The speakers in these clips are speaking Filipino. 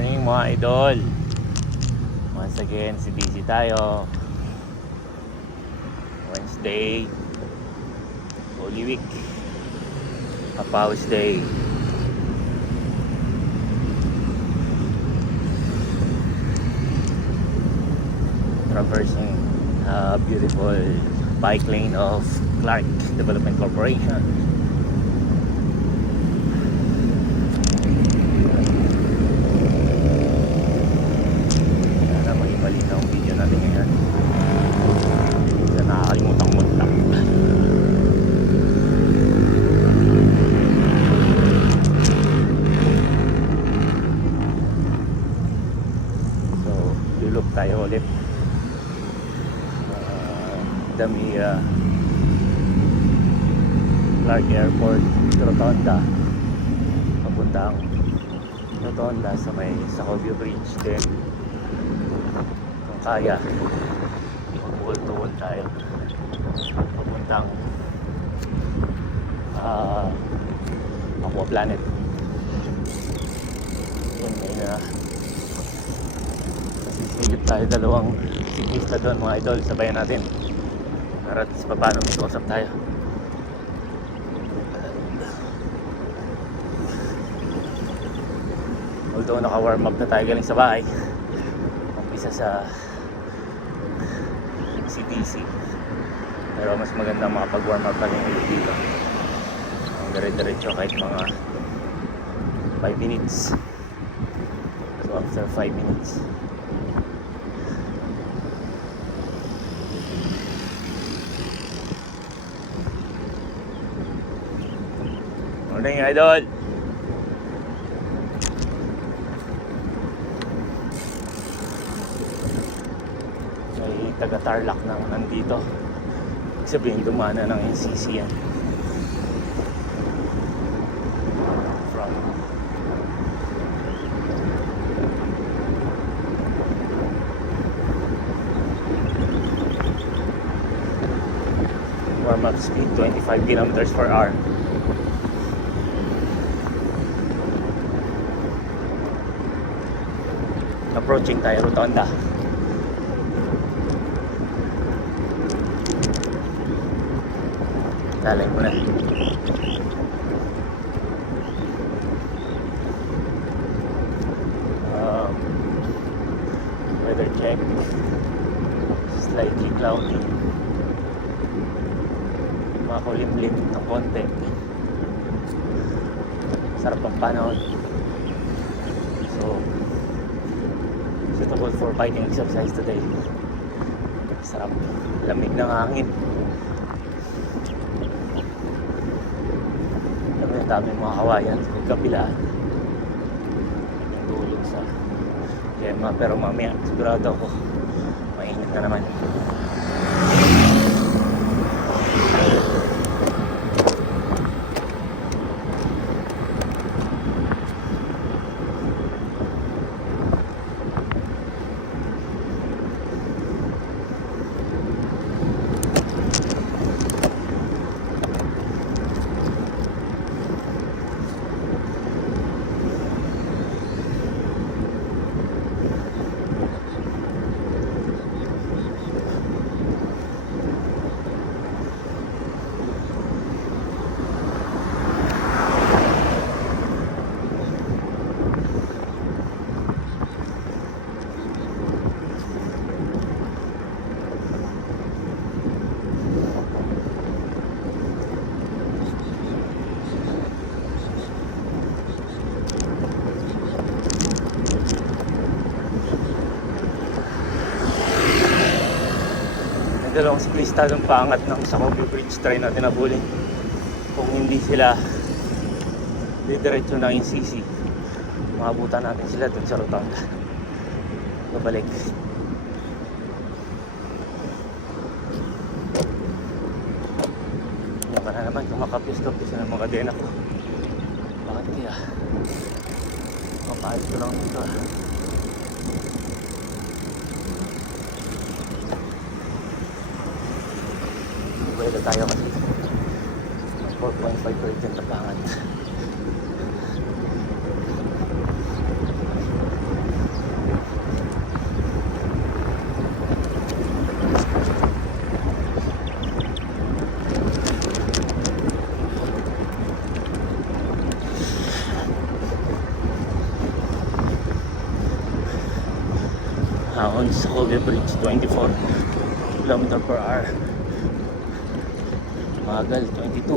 Morning mga idol. Once again, si DC tayo. Wednesday, Holy Week, Papaus Day. Traversing a beautiful bike lane of Clark Development Corporation. Sana maging malinaw ang video natin ngayon. Kasi nakakalimutan muntak. So, lulog tayo ulit. Dami Clark Airport Rotonda, papuntang Rotonda sa may Sacobio Bridge din. Kung kaya, magbuhol-tuhol tayo papuntang Aqua Planet. Yun, may nasisilip tayo dalawang siklista doon mga idol, sabayan natin para sa paano may kausap tayo. Although naka-warm up na tayo galing sa bahay, umpisa sa CTC, pero mas maganda makapag-warm up pa rin ulit dito. Ang dire-diretso kahit mga 5 minutes. So after 5 minutes, morning idol. May taga-Tarlac nang nandito. Ibig sabihin dumana ng NCC yan. From warm up speed 25 kilometers per hour. Approaching tayo Rotonda. Lalay mo na. Weather check, slightly cloudy, makulimlim ng konti. Sarap ang panahon. So suitable for biking exercise today. Sarap, lamig ng hangin. Alam mo, dami mga kawayan sa kabila. Yung tulog sa Yema, pero mamaya sigurado ako mainit na naman. Dalawang siklista ng pangat ng Sacobio Bridge, try natin abulin. Kung hindi sila didiretso ng NCC, maabutan natin sila dun sa Rotonda. Babalik. Yan ka na naman, kumakapis-kapis na ng mga kadena ko. Bakit kaya? Mapahit ko lang dito. Buwelo tayo kasi 4.5% tapangan. On Segovia Bridge, 24 km/h. Magal, 22.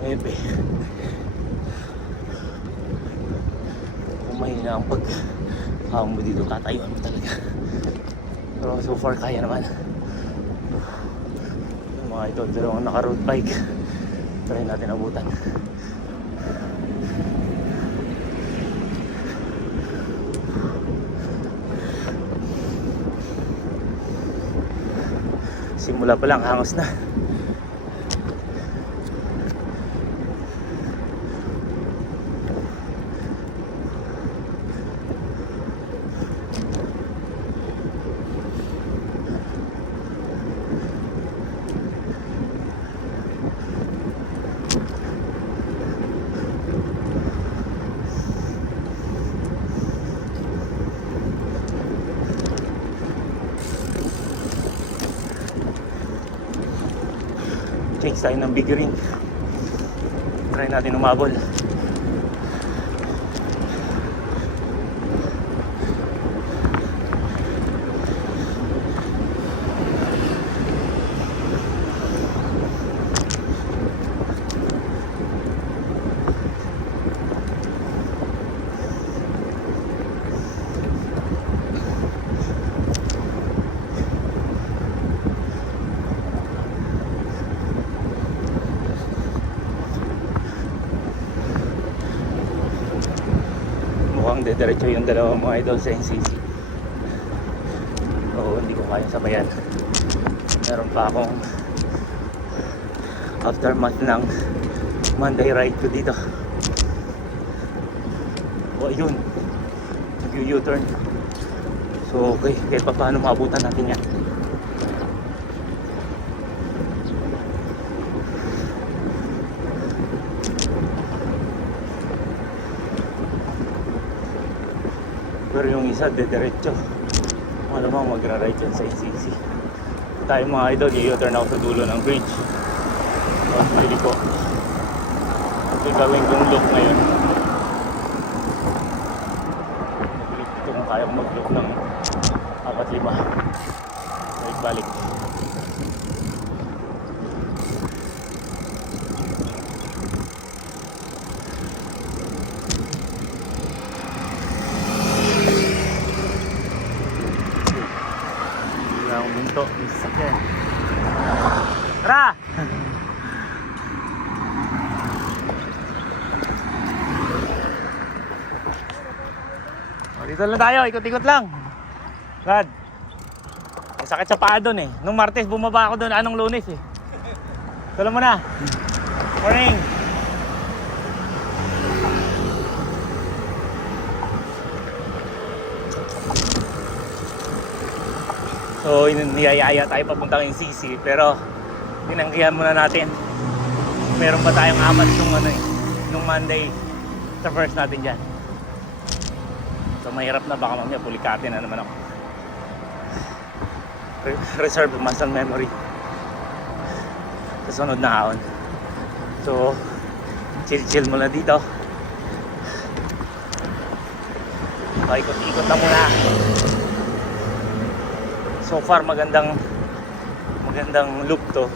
9. Kung mahina ang pag-hawang mo dito, tatayuan mo talaga. Pero so far, kaya naman. Yung mga idol, dalawang naka-road bike. Try natin abutan. Simula pa lang, hangos na. Change tayo ng big ring. Try natin umabol. Mukhang dediretso yung dalawang mga idol sa NCC. Oo, hindi ko kaya sabayan. Meron pa akong aftermath ng Monday ride ko dito. O yun, nag-U-turn. So okay, kahit pa paano maabutan natin yan. Pero yung isa, dediretso. Malamang magra-ride dyan sa NCC. Tayo mga idol, i-U-turn ako sa dulo ng bridge. Tapos pili ko. Ito yung gawin kong loop ngayon. Ito kung kaya kong mag-loop ng 4-5. Balik-balik. Minto, sakyan. Tara! Dito lang tayo, ikot-ikot lang. Brad, may sakit sa paa doon eh. Nung Martes bumaba ako doon, anong Lunes eh. Tuloy mo na. Morning. So niyayaya tayo papuntang NCC, pero tinanggihan muna natin. Meron pa tayong amat nung Monday sa first natin dyan. So mahirap na, baka mamaya pulikate na naman ako. Reserve muscle memory sa sunod na haon. So chill muna dito. Ikot-ikot na muna. So far magandang loop to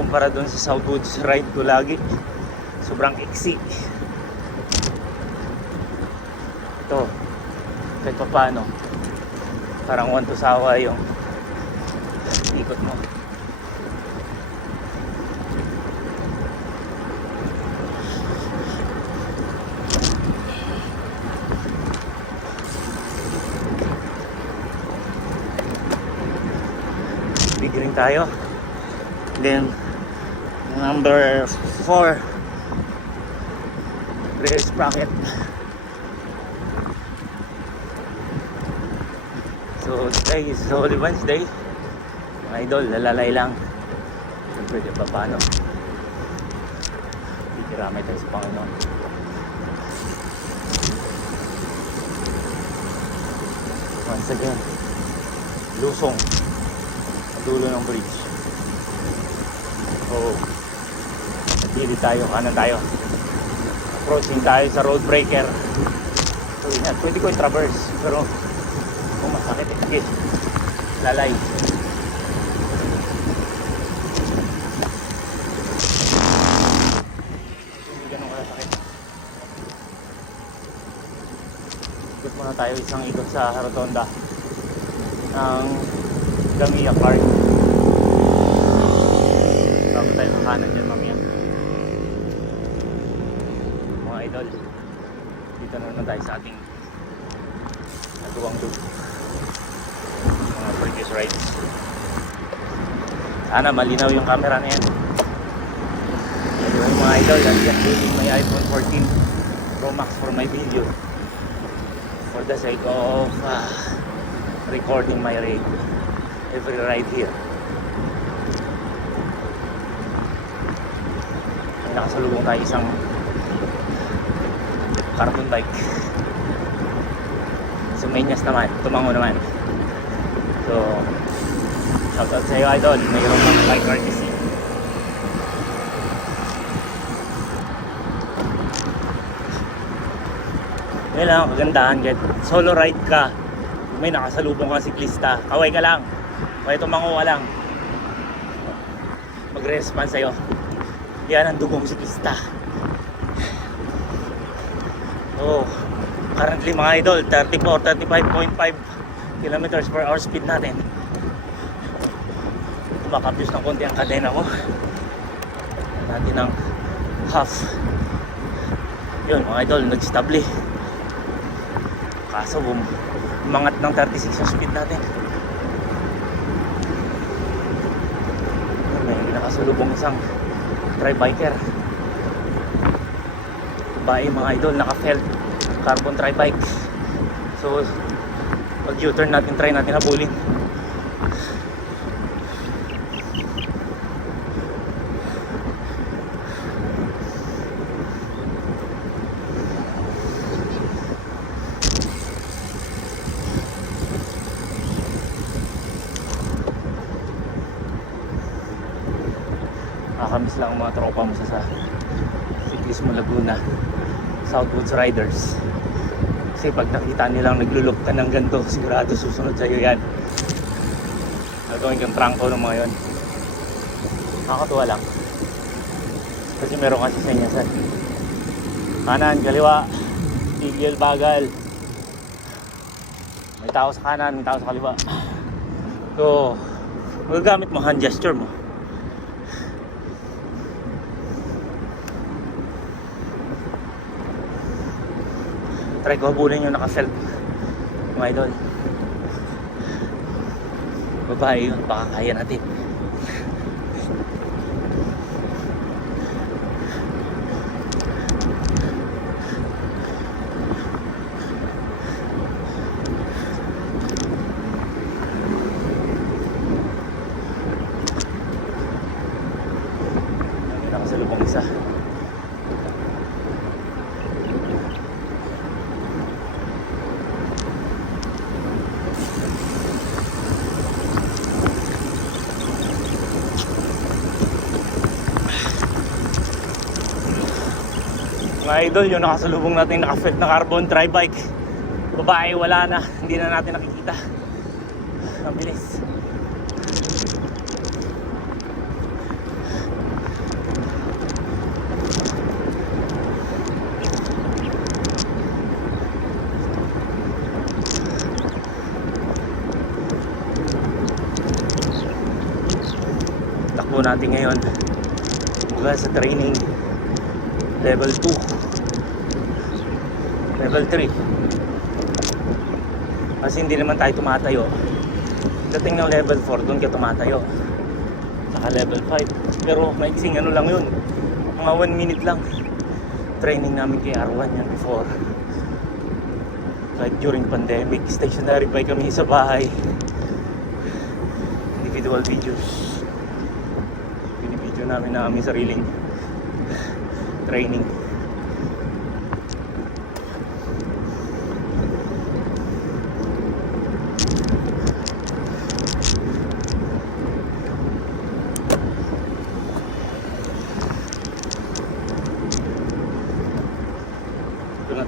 kumpara dun sa Southwoods ride ko lagi. Sobrang iksi. Ito kahit pa paano parang one to sawa yung ikot mo. Bigring tayo. Then number 4 rear sprocket. So today is Holy Wednesday. Mga idol, lalalay lang. Siyempre di ba paano, ikiramay tayo sa Panginoon. Once again, lusong dulo ng bridge. So natili tayo, kanan tayo, approaching tayo sa road breaker. So yan, pwede ko i-traverse. Pero kung masakit, sige. Lalay. Hindi ganun kasakit. Ikot muna tayo isang ikot sa rotonda ng Gamiya Park. Bago tayo sa kanan dyan mamaya. Mga idol, dito na naman tayo sa ating nagawang loop. Mga previous rides. Sana malinaw yung camera na yan. Anyway mga idol, I'm just using my iPhone 14 Pro Max for my video for the sake of recording my ride, every ride here. Nakasalubong tayo isang carbon bike. Sumanyas naman, tumango naman. So, shoutout sa iyo idol, mayroong mga bike artist. Yan lang ang kagandahan, get solo ride ka, may nakasalubong kang siklista, kaway ka lang, kaya tumango ka lang, magre-response sa'yo. Yan ang dugong siklista. Oh, currently mga idol, 35.5 kilometers per hour speed natin. Tumakapyos ng konti ang kadena ko. Natin ng half. Yun mga idol, nag-stabli. Kaso umangat ng 36 ang speed natin. May nakasulubong isang tri-biker. Babae mga idol, naka-felt carbon tri-bike. So pag U-turn natin, try natin habulin. Nakakamiss lang ang mga tropa mo sa Ciclismo Laguna, Southwoods Riders. Kasi pag nakita nilang naglulok ka ng ganito, sigurado susunod sa'yo yan. Nagawin kang trangko ng mga yun. Nakakatuwa lang. Kasi meron kasi sa inyo kanan, kaliwa, tigil, bagal. May tao sa kanan, may tao sa kaliwa. So, magagamit mo hand gesture mo. Try ko habulin yung naka-self, mga idol. Babae yun, baka kaya natin. Nakasalubong isa. Mga idol, yung nakasalubong natin naka-fit na carbon tri-bike. Babae, wala na, hindi na natin nakikita. Ang bilis. Takbo natin ngayon mula sa training level 2, level 3. Kasi hindi naman tayo tumatayo. Dating ng level 4, doon ka tumatayo. Saka level 5. Pero maiksing ano lang yun, mga 1 minute lang. Training namin kay R1 yan before. Like during pandemic, stationary bike kami sa bahay. Individual videos. Binibideo namin na aming sariling training.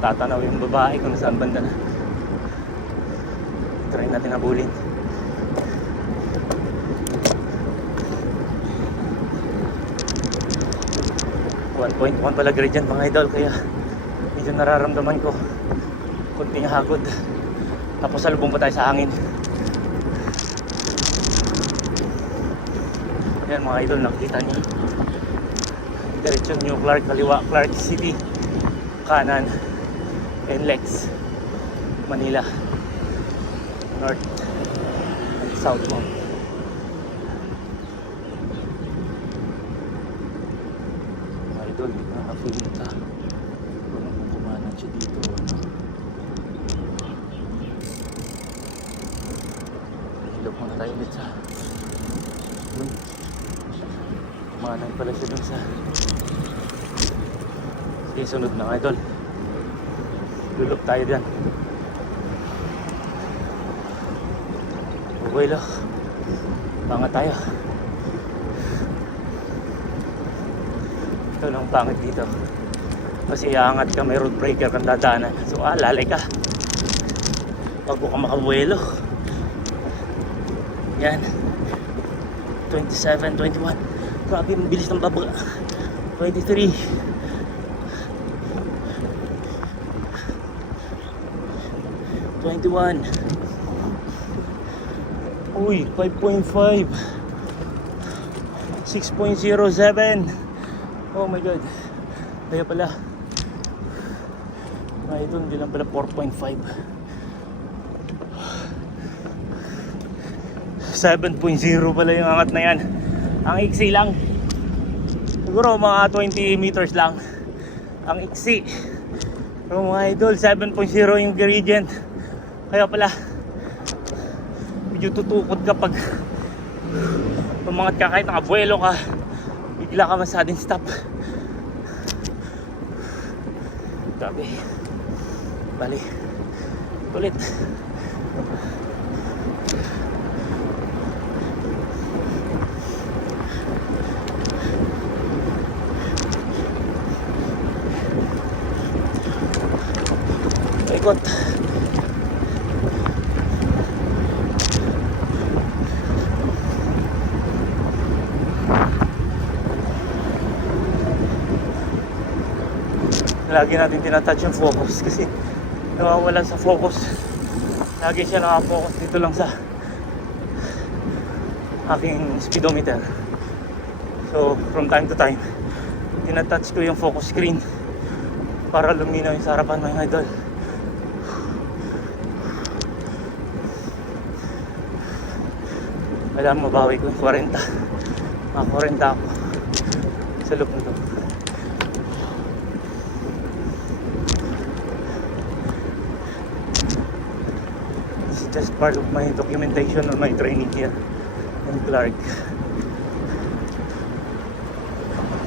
natatanaw yung babae kung saan banda na. Try natin habulin. 1.1 pala gradient mga idol, kaya medyo nararamdaman ko kunting hagod. Tapos salubong pa tayo sa hangin. Yan mga idol, nakikita nyo diretsyon New Clark, kaliwa Clark City, kanan NLEX, Manila, north and southbound. Mga idol, nakaka-feeling ka kung kumanan siya dito, ano? Hilog muna tayo ulit sa dun. Kumanan pala siya dun sa. Sige, sunod na idol, lulog tayo dyan. Okay lang, pangat tayo. Ito lang pangit dito kasi aangat ka, may road breaker kang dadaanan, so lalay ka bago ka makabuelo. Yan, 27, 21, grabe ang bilis ng baba. 23, 21, uy, 5.5, 6.07. Oh my god, kaya pala ito hindi lang pala 4.5, 7.0 pala yung angat na yan. Ang iksi lang, siguro mga 20 meters lang ang iksi, pero mga idol 7.0 yung gradient. Kaya pala medyo tutukod kapag pumangat ka, kahit nakabuelo ka bigla ka masading stop. Grabe, bali ulit. Ikot. Lagi natin tinatouch yung focus kasi nawawala sa focus. Lagi siya nakafocus dito lang sa aking speedometer. So from time to time tinatouch ko yung focus screen para luminaw yung sa harapan mga idol. Kailangan mabawi ko yung 40. Mga 40 ako sa loop nito. Just part of my documentation on my training here in Clark.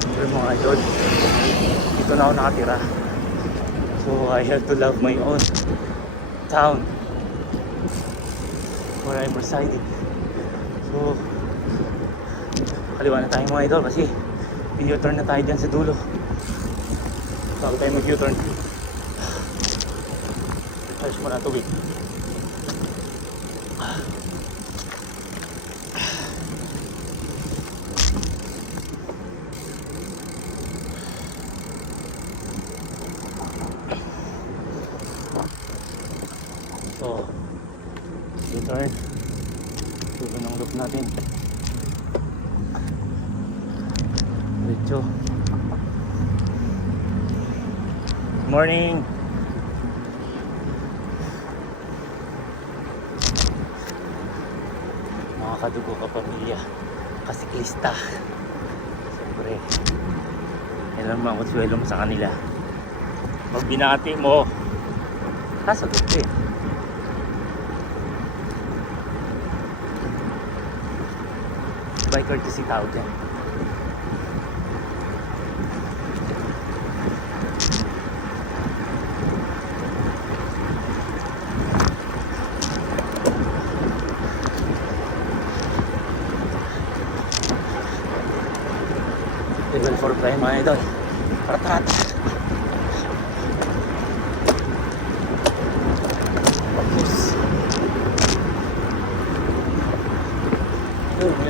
Pero mga idol, dito na ako nakatira, so I have to love my own town where I'm residing. So kaliwa na tayo mga idol kasi U-turn na tayo dyan sa dulo bago tayo mag-U-turn. Charge mo na tubig. So, U-turn. Tulo ng loop natin. Diretso. Morning. Mga kadugo ka pamilya, kasiklista. Siyempre, yan ang mga konsuelo mo sa kanila. Pag binati mo, kasagot eh. By courtesy tawag yan. Level 4 tayo mga idol. Rat-rat.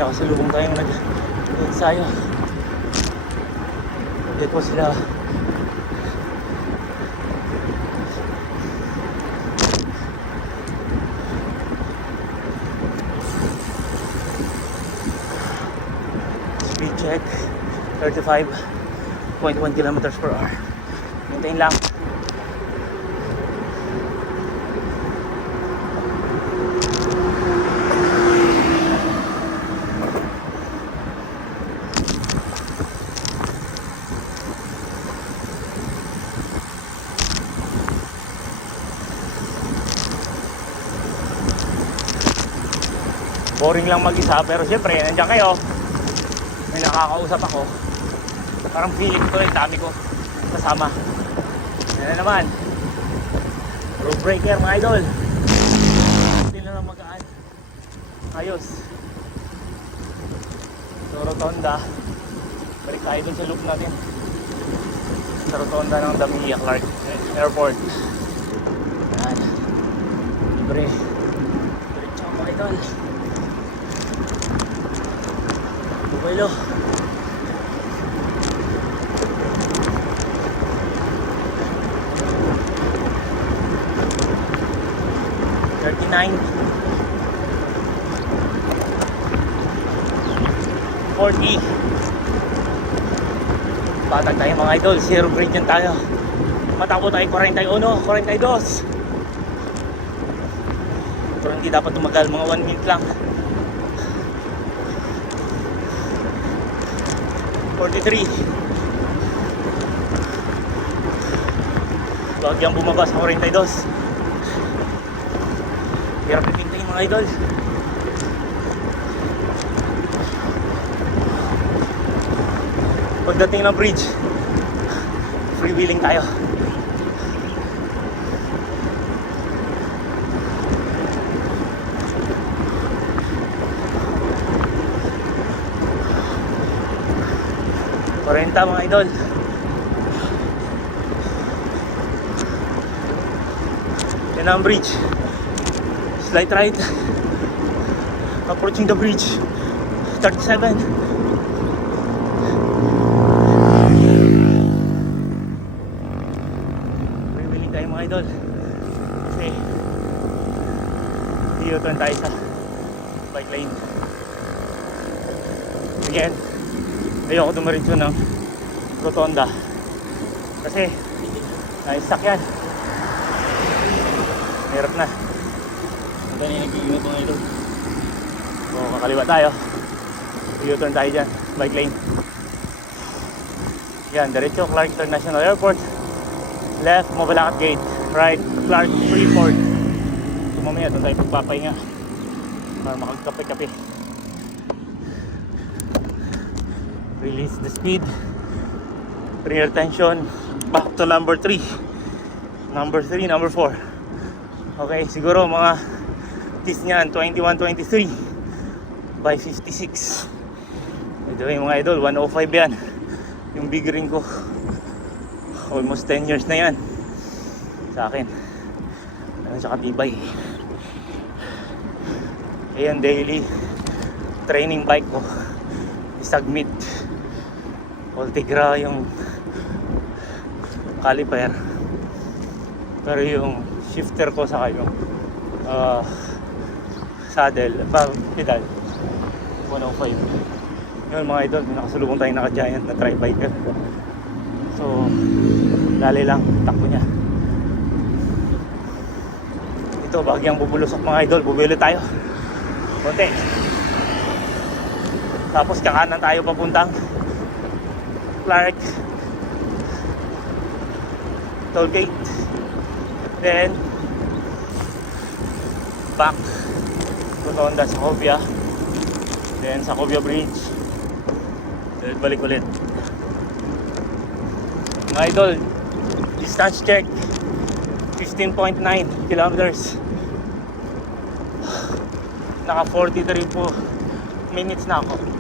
nakasalubong tayong nag-ensayo. Update po sila. Speed check 35.1 kilometers per hour. Maintain lang. Boring lang mag-isa, pero syempre nandiyan kayo, may nakakausap ako, parang feeling ko rin dami ko kasama. Yan na naman, road breaker mga idol, hindi na lang magaan, ayos. So rotonda, balik tayo dun sa loop natin sa rotonda ng Damia Clark Airport. Yan, libre diretso mga idol. Buelo. $39 $40. Patag tayo mga idol, zero gradient tayo. Matakbo tayo 41, 42. Pero hindi dapat tumagal, mga 1 minute lang. 43. Bagyang bumaba sa 42. Hirap ipintayin mga idol. Pagdating ng bridge, freewheeling tayo. Renta mga idol. Yan ang bridge. Slight right. Approaching the bridge. 37. Freewheeling tayo mga idol. Kasi i-turn tayo sa bike lane. Again, ayoko dumiretso ng rotonda kasi naisak yan, hirap na. Ito na yung nag-iingat mga ito. So kakaliwa tayo, u-turn tayo dyan, bike lane. Yan, diretso Clark International Airport, left Mabalacat Gate, right Clark Freeport. So mamaya doon tayo pagpapahinga para makagkape-kape. Release the speed, bring your attention back to number 3, number 4. Okay, siguro mga tis niyan 21-23 by 56. Ito yung mga idol, 105 yan yung big ring ko. Almost 10 years na yan sa akin. Ano siya katibay. Ayan, daily training bike ko, Submit Ultegra yung caliper, pero yung shifter ko sa yung saddle, pedal 105. Yun mga idol, may nakasulubong tayong naka-giant na tri-biker. So lali lang takbo niya. Ito bagyang bubulusok mga idol, bubuelo tayo konti, tapos kakanan tayo papuntang Clark toll gate, then back rotonda sa Covia, then sa Covia Bridge, then balik ulit mga idol. Distance check 15.9 kilometers, naka 43 po minutes na ako.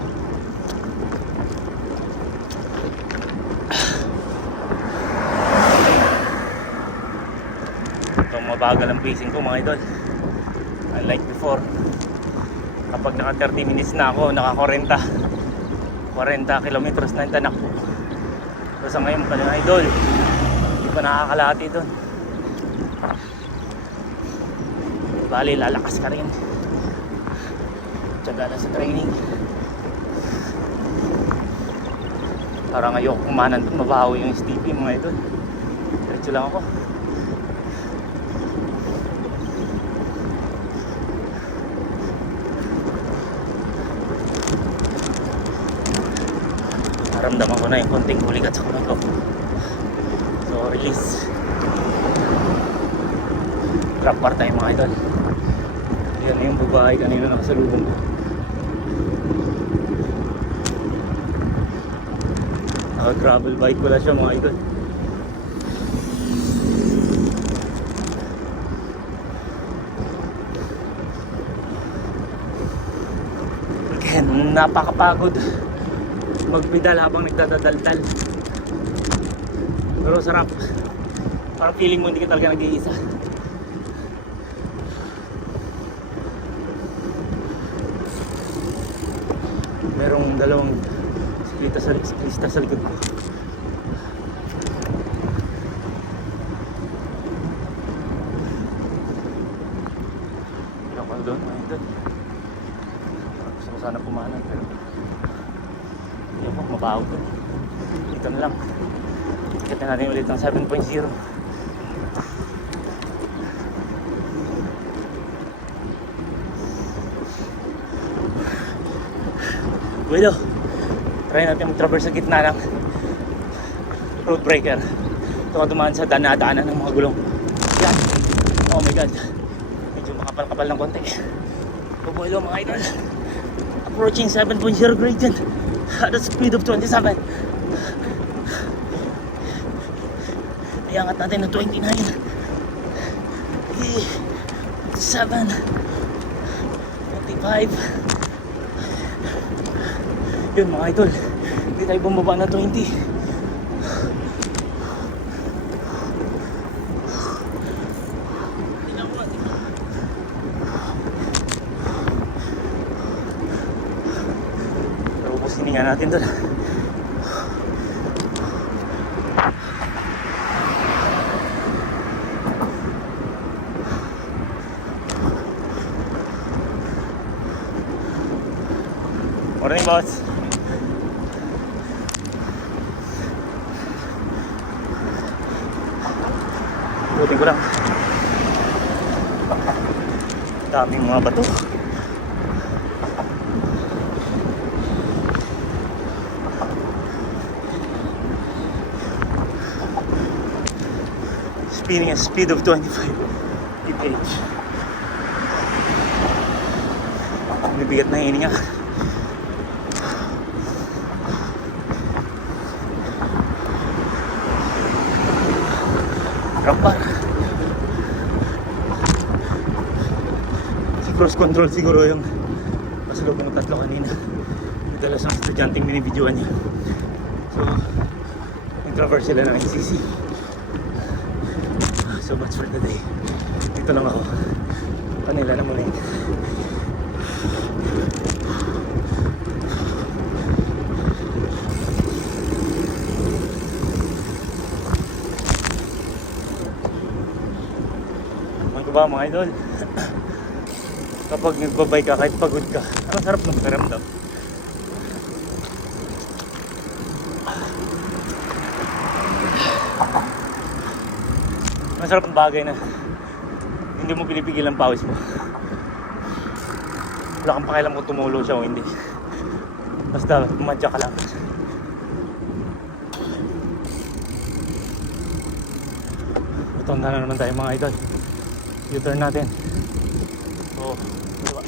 Mabagal ang pacing ko mga idol, unlike before. Kapag naka 30 minutes na ako, naka 40 kilometers na yung tanak ko. So sa ngayon pala mga idol, hindi pa nakakalahati doon. Bali, lalakas ka rin. Tiyaga na sa training. Parang ayoko kumanan doon, mabaho yung STP mga idol. Diretso lang ako. Naramdaman ko na yung konting huligat sa kamay ko. So release. Drop bar tayo mga idol. Yan yung babae kanina nakasalubong ko. Naka-gravel bike pala siya mga idol. Again, napakapagod magpedal habang nagdadaldal. Pero sarap. Parang feeling mo hindi ka talaga nag-iisa. Merong dalawang siklista sa likod ko. Hindi ako doon, mga idol. Gusto ko sana pumanan pero hindi ako, mabaho doon. Dito na lang. Ikitin natin ulit ang 7.0. Bueno, try natin mag-traverse sa gitna ng road breaker. Ito ka dumaan sa danadaanan ng mga gulong. Yan. Oh my god. Medyo makapal-kapal ng konti. Bubuelo mga idol. Approaching 7.0 gradient at a speed of 27. Iangat natin na 29. 7. 25. Yun mga idol, hindi tayo bumaba na 20. Pero ubos hininga natin doon. Morning boss. Butin ko lang. Daming mga bato. Spinning at speed of 25 kph. Bibigat na hininga. Drop bar. Si cross control siguro yung pasalubong ng tatlo kanina. Madalas ang estudyanteng binibidyoan niya. So, nag-traverse sila ng NCC. So much for the day. Dito lang ako. Kanila na muna yun. Ba mga idol, kapag nagbabay ka kahit pagod ka, ang sarap ng pakiramdam. Ang sarap ng bagay na hindi mo pinipigil ang pawis mo. Wala kang pakialam kung tumulo siya o hindi, basta pumadya ka lang. Matonda na naman tayo mga idol. U-turn natin. So, diba?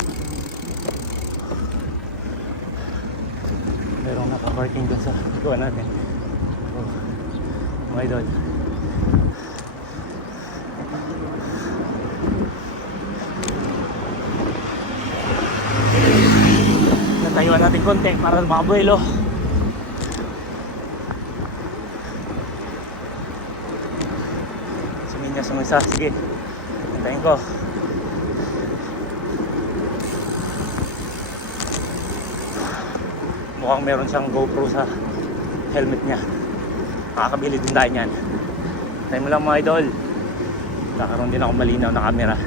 Merong naka-parking dun sa kuha natin. So, mga idol. Natayuan natin konti para makabuelo. Sumisa, sige. Hintayin ko. mukhang meron siyang GoPro sa helmet niya. Makakabili din tayo niyan. Tayo mo lang mga idol. Kakaroon din ako malinaw na camera.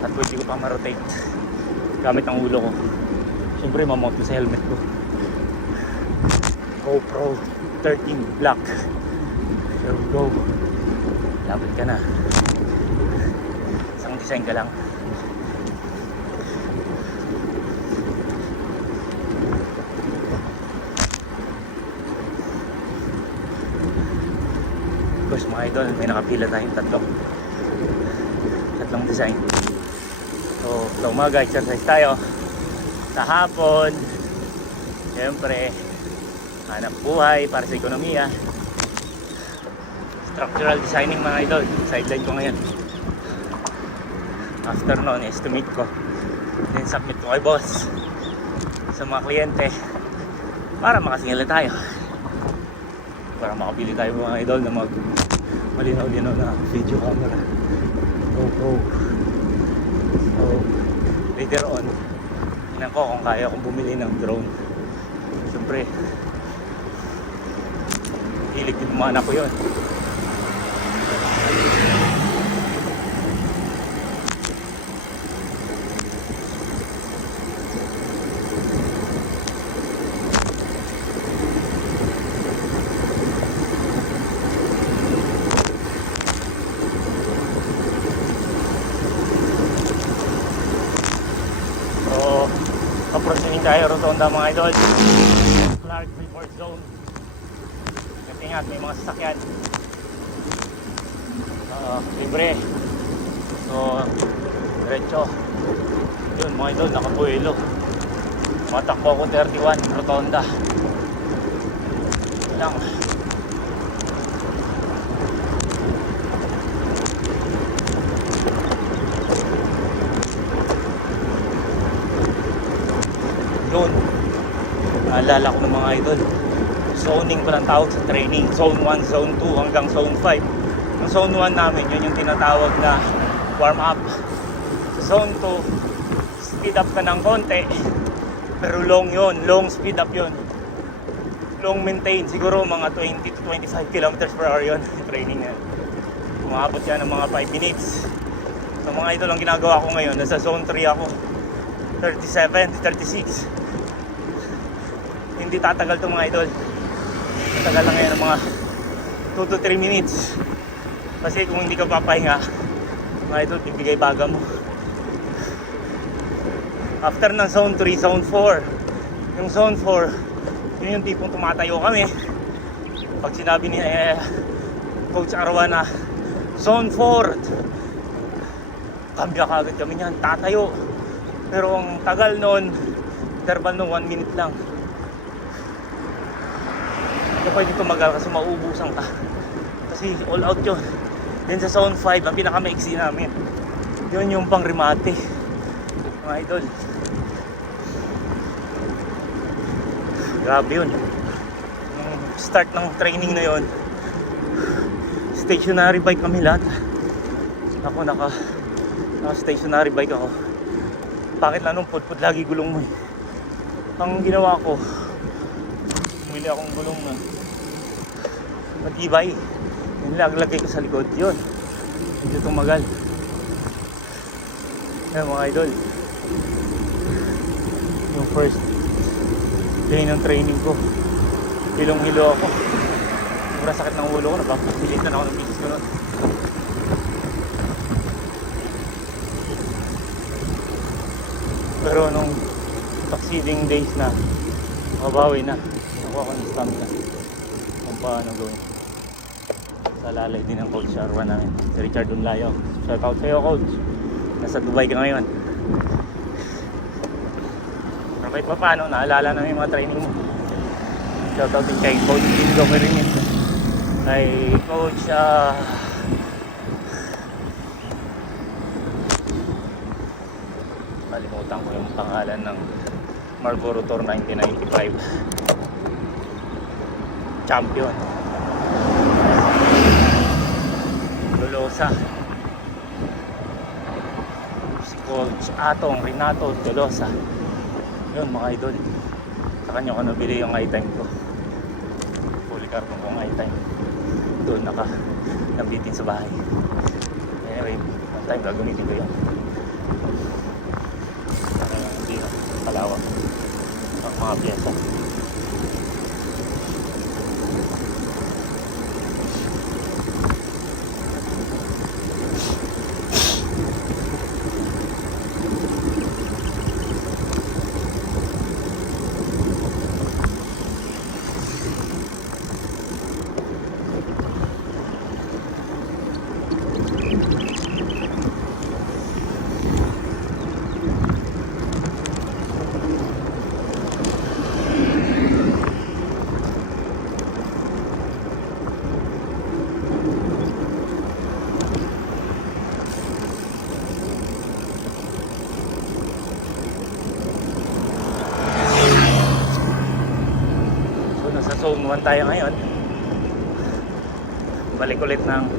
At pwede ko pa ma-rotate gamit ang ulo ko. Siyempre mamount ko sa helmet ko. GoPro 13 Black. Here we go. Lapit ka na. Isang design ka lang. Of course mga idol, may nakapila tayong tatlong design. So sa umaga exercise tayo. Sa hapon siyempre hanap buhay para sa ekonomiya. Structural designing mga idol, sideline ko ngayon. After noon, estimate ko, then submit ko kay boss sa mga kliyente para makasingala tayo, para makabili tayo mga idol na malinaw-linaw na video camera, GoPro. So later on, tingnan ko kung kaya kong bumili ng drone. Siyempre hilig din mga anak ko yun. Approaching tayo rotonda mga idol. Clark Report Zone. Katingat may mga sasakyan. Libre. So diretso. Yun mga idol, nakabuelo. Matakbo ako 31 rotonda. Yun lang. Yun, naalala ko ng mga idol, zoning ko lang tawag sa training. Zone 1, Zone 2 hanggang Zone 5. Ang Zone 1 namin, yun yung tinatawag na warm up. Zone 2, speed up ka ng konti, pero long yun, long speed up yun. Long maintain, siguro mga 20 to 25 kilometers per hour yun, training na yun. Umabot yan ng mga 5 minutes. So mga idol, ang ginagawa ko ngayon, nasa Zone 3 ako, 37 to 36. Hindi tatagal itong mga idol. Tatagal lang ngayon ng mga 2 to 3 minutes. Kasi kung hindi ka papahinga, mga idol, bibigay baga mo. After ng Zone 3, Zone 4. Yung Zone 4, yun yung tipong tumatayo kami. Pag sinabi ni Coach Arwana, Zone 4, kambya kagad kami niyan, tatayo. Pero ang tagal noon, interval noon 1 minute lang. Hindi pwede tumagal kasi mauubusan ka. Kasi all out yun. Then sa Zone 5, ang pinakamaiksi namin, yun yung pang remate. Mga idol, grabe yun. Yung start ng training na yun, stationary bike kami lahat. Ako naka stationary bike ako. Bakit lang nung pudpud lagi gulong mo eh. Ang ginawa ko, bumili akong gulong na matibay. Nilaglagay ko sa likod. Yun, medyo tumagal. Ayan mga idol, yung first day ng training ko, hilong-hilo ako. Sobrang sakit ng ulo ko. Napapilitan ako ng misis ko nun. Pero nung succeeding days na, mabawi na. Nakuha ko ng stamina kung paano gawin. Sa lalay din ng Coach Arwan namin, si Richard Dunlayo. Shout out sa'yo, Coach. Nasa Dubai ka ngayon. Pero kahit pa paano, naalala na yung mga training mo. Shout out din kay Coach Dindo Merimin. Kay Coach kalimutan ko yung pangalan ng Marlboro Tour 1995 champion, Tolosa. Si Coach Atong Renato Tolosa. Yun mga idol. Saka kanya ko nabili yung iTime ko. Polycarbon kong iTime. Doon nakabitin sa bahay. Anyway, one time gagamitin ko yun. Hindi na palawak ang mga pyesa. Zone 1 tayo ngayon. Balik ulit ng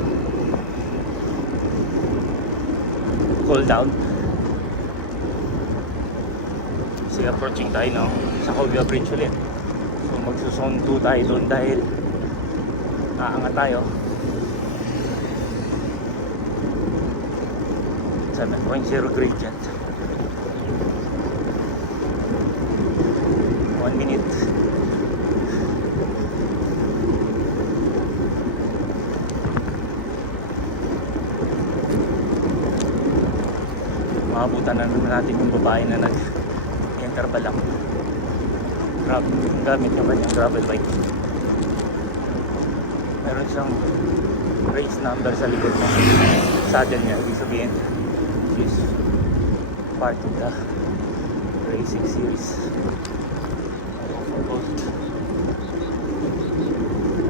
cool down. Kasi approaching tayo no? Sa Cobia Bridge ulit. So magsusone 2 tayo doon dahil aangat tayo. 7.0 gradient. 1 minute. Makabutan na natin yung babae na nag-interval lang. Gamit yung kanyang gravel bike. Meron siyang race number sa likod ng saddle niya. Ibig sabihin, is part of the racing series.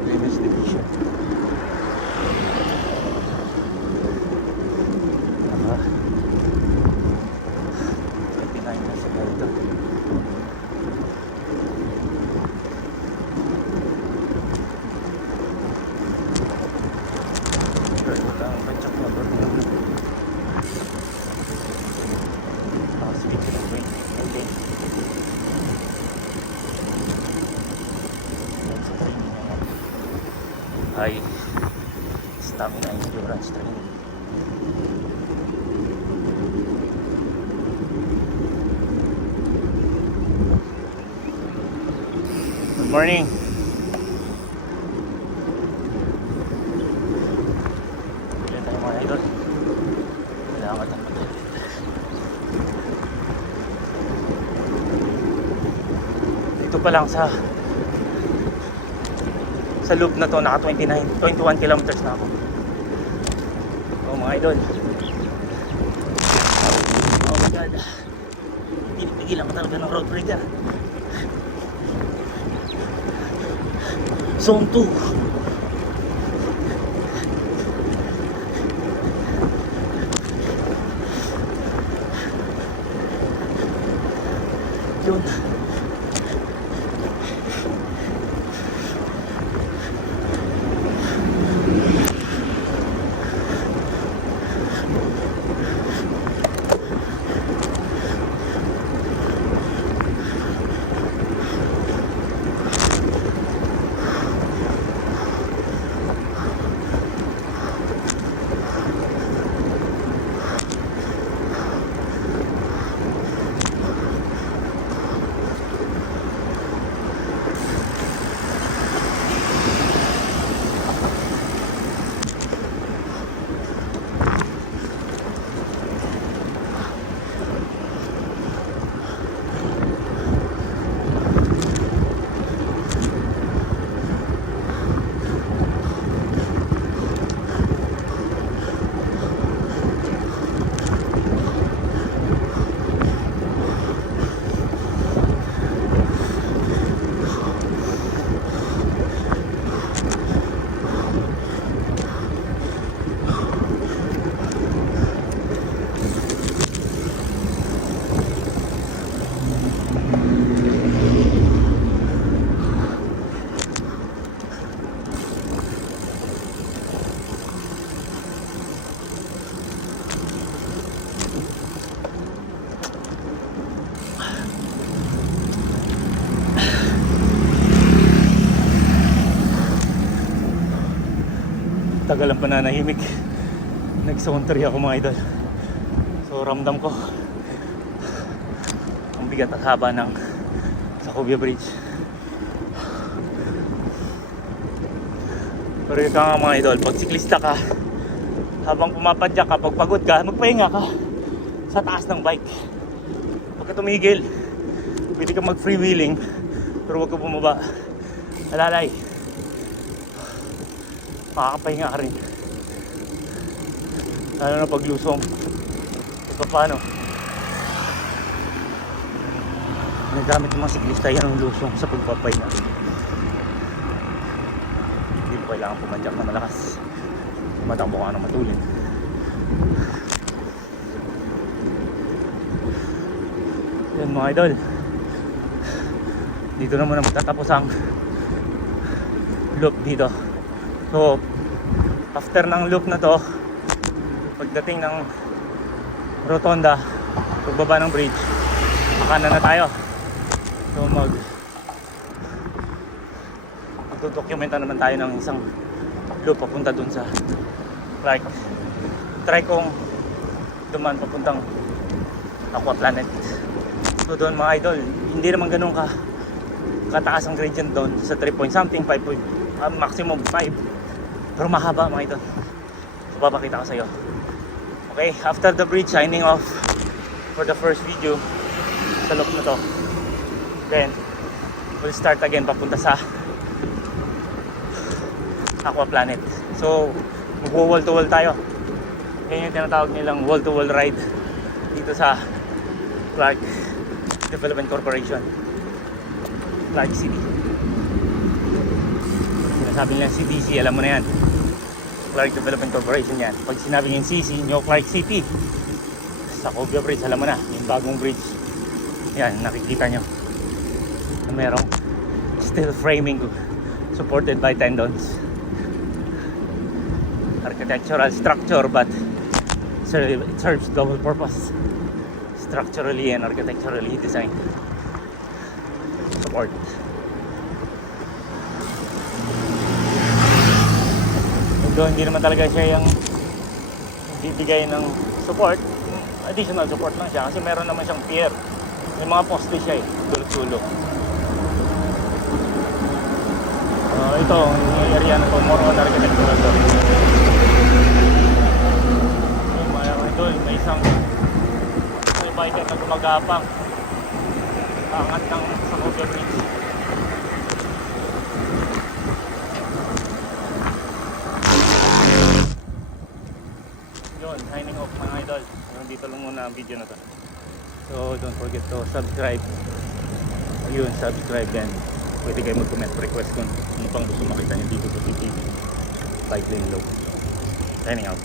Women's division. High stamina endurance training. Good morning. Yan tayo mga idol. Kailangan ng madali. Dito pa lang sa loop na to, naka 21 kilometers na ako. Oh mga idol. Oh my god. Pinipigilan ko talaga ng road breaker. Zone 2. Yun. Tagal ang pananahimik. Nag-zone 3 ako mga idol. So ramdam ko ang bigat at haba ng Sacobia Bridge. Pero yun ka nga mga idol, pag siklista ka, habang pumapadyak ka, pag pagod ka, magpahinga ka sa taas ng bike. Pagka tumigil, pwede ka mag freewheeling, pero huwag ka bumaba. Alalay, makakapahinga ka rin. Lalo na pag lusong. Paano? Nagamit ng mga siklista yan ang lusong sa pagpapahinga. Hindi mo kailangan pumadyak na malakas. Matakbo ka ng matulin. Yan mga idol. Dito na muna magtatapos ang loop dito. So after ng loop na to, pagdating ng rotonda, pagbaba ng bridge, makanan na tayo. So magdodokumenta naman tayo ng isang loop papunta dun sa Clark. Try kong dumaan papuntang Aqua Planet. So doon mga idol, hindi naman ganun kataas ang gradient doon sa 3 point something, 5 point, maximum 5. Pero mahaba mga idol. So papakita ko sa iyo. Okay, after the bridge, signing off for the first video sa loop na to. Then we'll start again papunta sa Aqua Planet. So mag-wall to wall tayo. Yan yung tinatawag nilang wall to wall ride dito sa Clark Development Corporation, Clark City. Sinasabi nilang CDC, alam mo na yan, Clark Development Corporation yan. Pag sinabi niyung CC, New Clark City, Sacobia Bridge, alam mo na, yung bagong bridge. Yan, nakikita nyo na merong steel framing supported by tendons. Architectural structure, but it serves double purpose, structurally and architecturally designed support. Although hindi naman talaga siya yung bibigay ng support, additional support lang siya kasi meron naman siyang pier, may mga poste siya dulot-dulot. Ito, yung area na to, more on architectural to. May isang biker na gumagapang angat ng Sacobia Bridge. Yun, signing off mga idol. Dito lang muna ang video na to. So don't forget to subscribe. Yun, subscribe yan. Pwede kayo mag-comment, request kung ano pang gusto makita nyo dito sa CTV Bike Lane Loop. Signing out.